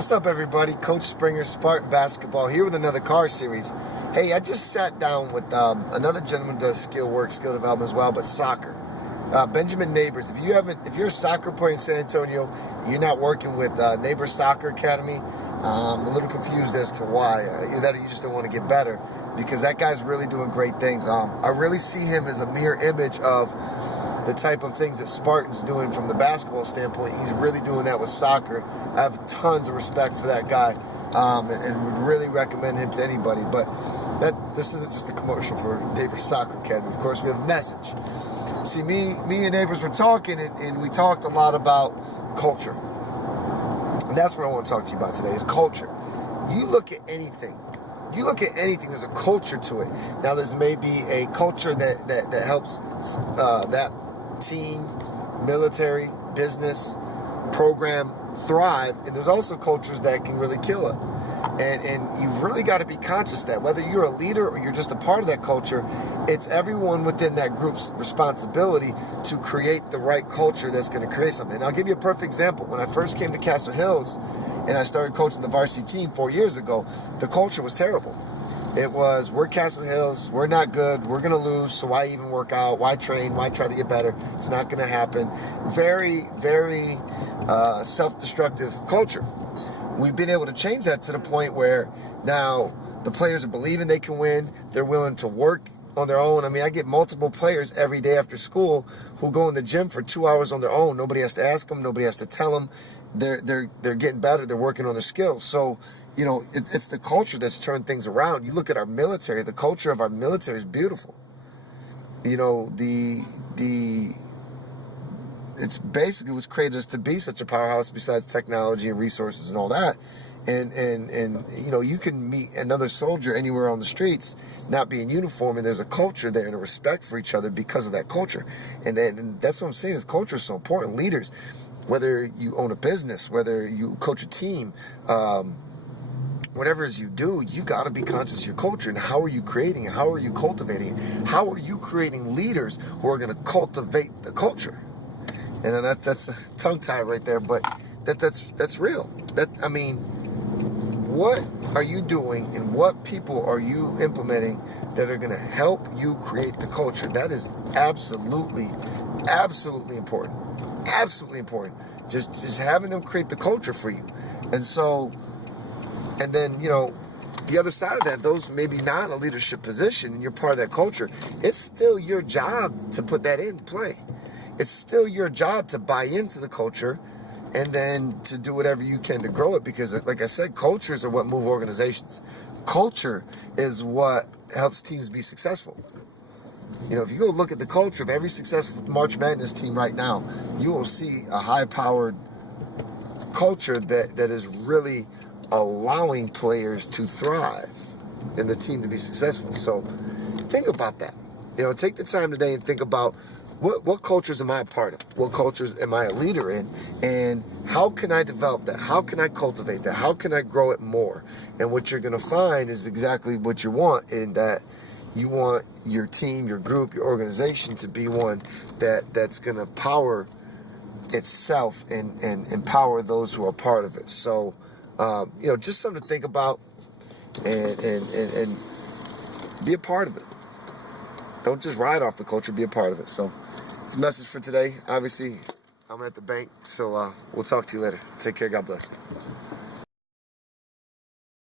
What's up, everybody? Coach Springer, Spartan Basketball, here with another car series. Hey, I just sat down with another gentleman who does skill development as well, but soccer. Benjamin Neighbors. If you're a soccer player in San Antonio, you're not working with Neighbors Soccer Academy. I'm a little confused as to why. Either that or you just don't want to get better, because that guy's really doing great things. I really see him as a mirror image of the type of things that Spartan's doing from the basketball standpoint. He's really doing that with soccer. I have tons of respect for that guy, and would really recommend him to anybody. But this isn't just a commercial for Neighbors Soccer Academy. Of course, we have a message. See, me and Neighbors were talking, and we talked a lot about culture. And that's what I want to talk to you about today, is culture. You look at anything, there's a culture to it. Now, there's maybe a culture that helps that team, military, business, program thrive, and there's also cultures that can really kill it. And you've really got to be conscious that whether you're a leader or you're just a part of that culture, it's everyone within that group's responsibility to create the right culture that's going to create something. And I'll give you a perfect example. When I first came to Castle Hills and I started coaching the varsity team 4 years ago, the culture was terrible. It was, we're Castle Hills, we're not good, we're going to lose, so why even work out, why train, why try to get better? It's not going to happen. Very, very self-destructive culture. We've been able to change that to the point where now the players are believing they can win. They're willing to work on their own. I mean, I get multiple players every day after school who go in the gym for 2 hours on their own. Nobody has to ask them. Nobody has to tell them. They're getting better. They're working on their skills. So, you know, it's the culture that's turned things around. You look at our military. The culture of our military is beautiful. You know, it's basically was created to be such a powerhouse besides technology and resources and all that. And you know, you can meet another soldier anywhere on the streets, not be in uniform, and there's a culture there and a respect for each other because of that culture. And that's what I'm saying, is culture is so important. Leaders, whether you own a business, whether you coach a team, whatever it is you do, you got to be conscious of your culture and how are you creating it? How are you cultivating it? How are you creating leaders who are going to cultivate the culture? And that's a tongue tie right there, but that's real. I mean, what are you doing and what people are you implementing that are going to help you create the culture? That is absolutely important. Absolutely important. Just having them create the culture for you. And so, and then, you know, the other side of that, those maybe not in a leadership position and you're part of that culture, it's still your job to put that in play. It's still your job to buy into the culture and then to do whatever you can to grow it, because, like I said, cultures are what move organizations. Culture is what helps teams be successful. You know, if you go look at the culture of every successful March Madness team right now, you will see a high-powered culture that is really allowing players to thrive and the team to be successful. So think about that. You know, take the time today and think about what cultures am I a part of? What cultures am I a leader in? And how can I develop that? How can I cultivate that? How can I grow it more? And what you're going to find is exactly what you want, in that you want your team, your group, your organization to be one that's going to power itself and empower those who are part of it. So, you know, just something to think about and be a part of it. Don't just ride off the culture, be a part of it. So it's a message for today. Obviously, I'm at the bank, so we'll talk to you later. Take care. God bless.